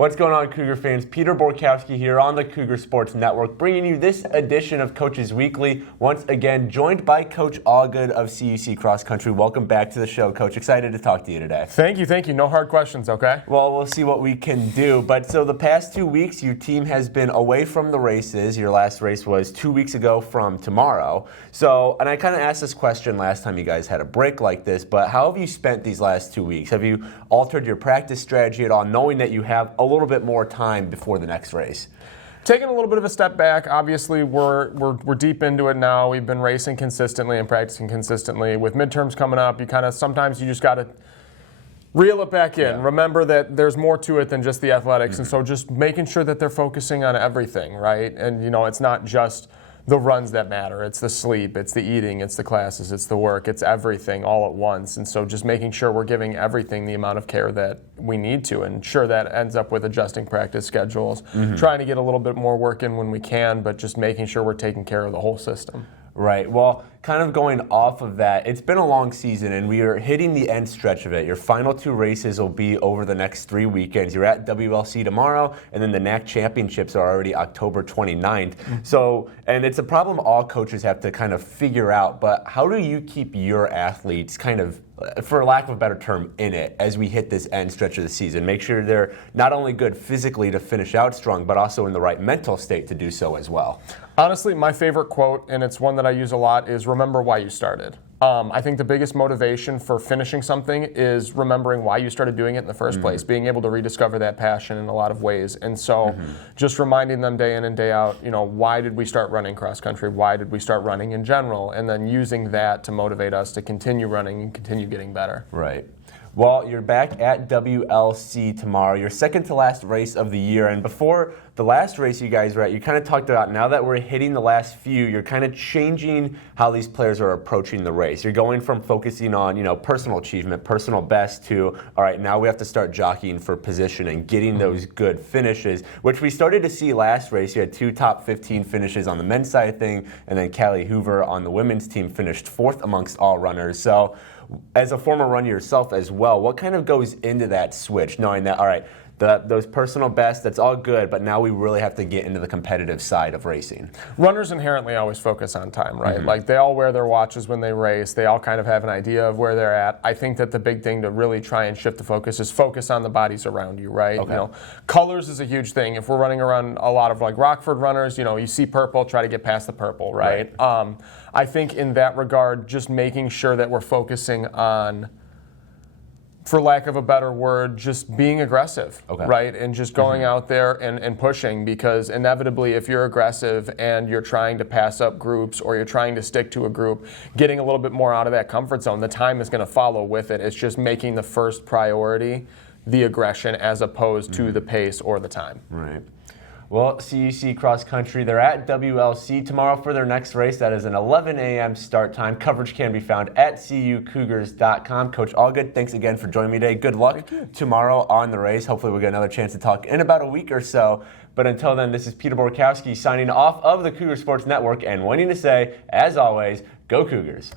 What's going on, Cougar fans? Peter Borkowski here on the Cougar Sports Network, bringing you this edition of Coaches Weekly. Once again, joined by Coach Allgood of CUC Cross Country. Welcome back to the show, Coach. Excited to talk to you today. Thank you. No hard questions, okay? Well, we'll see what we can do. But so the past 2 weeks, your team has been away from the races. Your last race was 2 weeks ago from tomorrow. So, and I kind of asked this question last time you guys had a break like this, but how have you spent these last 2 weeks? Have you altered your practice strategy at all, knowing that you have a little bit more time before the next race? Taking a little bit of a step back. Obviously, we're deep into it now. We've been racing consistently and practicing consistently. With midterms coming up, sometimes you just got to reel it back in. Yeah. Remember that there's more to it than just the athletics, and so just making sure that they're focusing on everything, right? And it's not just the runs that matter. It's the sleep, it's the eating, it's the classes, it's the work, it's everything all at once. And so just making sure we're giving everything the amount of care that we need to. And sure, that ends up with adjusting practice schedules, trying to get a little bit more work in when we can, but just making sure we're taking care of the whole system. Right. Well, kind of going off of that, it's been a long season, and we are hitting the end stretch of it. Your final 2 races will be over the next 3 weekends. You're at WLC tomorrow, and then the NAC Championships are already October 29th. So, and it's a problem all coaches have to kind of figure out, but how do you keep your athletes kind of, for lack of a better term, in it as we hit this end stretch of the season? Make sure they're not only good physically to finish out strong, but also in the right mental state to do so as well. Honestly, my favorite quote, and it's one that I use a lot, is remember why you started. I think the biggest motivation for finishing something is remembering why you started doing it in the first place, being able to rediscover that passion in a lot of ways. And so just reminding them day in and day out, why did we start running cross country? Why did we start running in general? And then using that to motivate us to continue running and continue getting better. Right. Well, you're back at WLC tomorrow, your second to last race of the year. And before the last race you guys were at, you kind of talked about now that we're hitting the last few, you're kind of changing how these players are approaching the race. You're going from focusing on, personal achievement, personal best to, all right, now we have to start jockeying for position and getting those good finishes, which we started to see last race. You had 2 top 15 finishes on the men's side of thing, and then Callie Hoover on the women's team finished 4th amongst all runners. So as a former runner yourself as well, what kind of goes into that switch, knowing that, all right, those personal bests, that's all good, but now we really have to get into the competitive side of racing? Runners inherently always focus on time, right? Like they all wear their watches when they race. They all kind of have an idea of where they're at. I think that the big thing to really try and shift the focus is focus on the bodies around you, right? Okay. Colors is a huge thing. If we're running around a lot of like Rockford runners, you see purple, try to get past the purple, right? I think in that regard, just making sure that we're focusing on, for lack of a better word, just being aggressive, right? And just going out there and pushing, because inevitably if you're aggressive and you're trying to pass up groups or you're trying to stick to a group, getting a little bit more out of that comfort zone, the time is going to follow with it. It's just making the first priority the aggression as opposed to the pace or the time. Right. Well, CUC Cross Country, they're at WLC tomorrow for their next race. That is an 11 a.m. start time. Coverage can be found at cucougars.com. Coach Allgood, thanks again for joining me today. Good luck tomorrow on the race. Hopefully we'll get another chance to talk in about a week or so. But until then, this is Peter Borkowski signing off of the Cougar Sports Network and wanting to say, as always, go Cougars.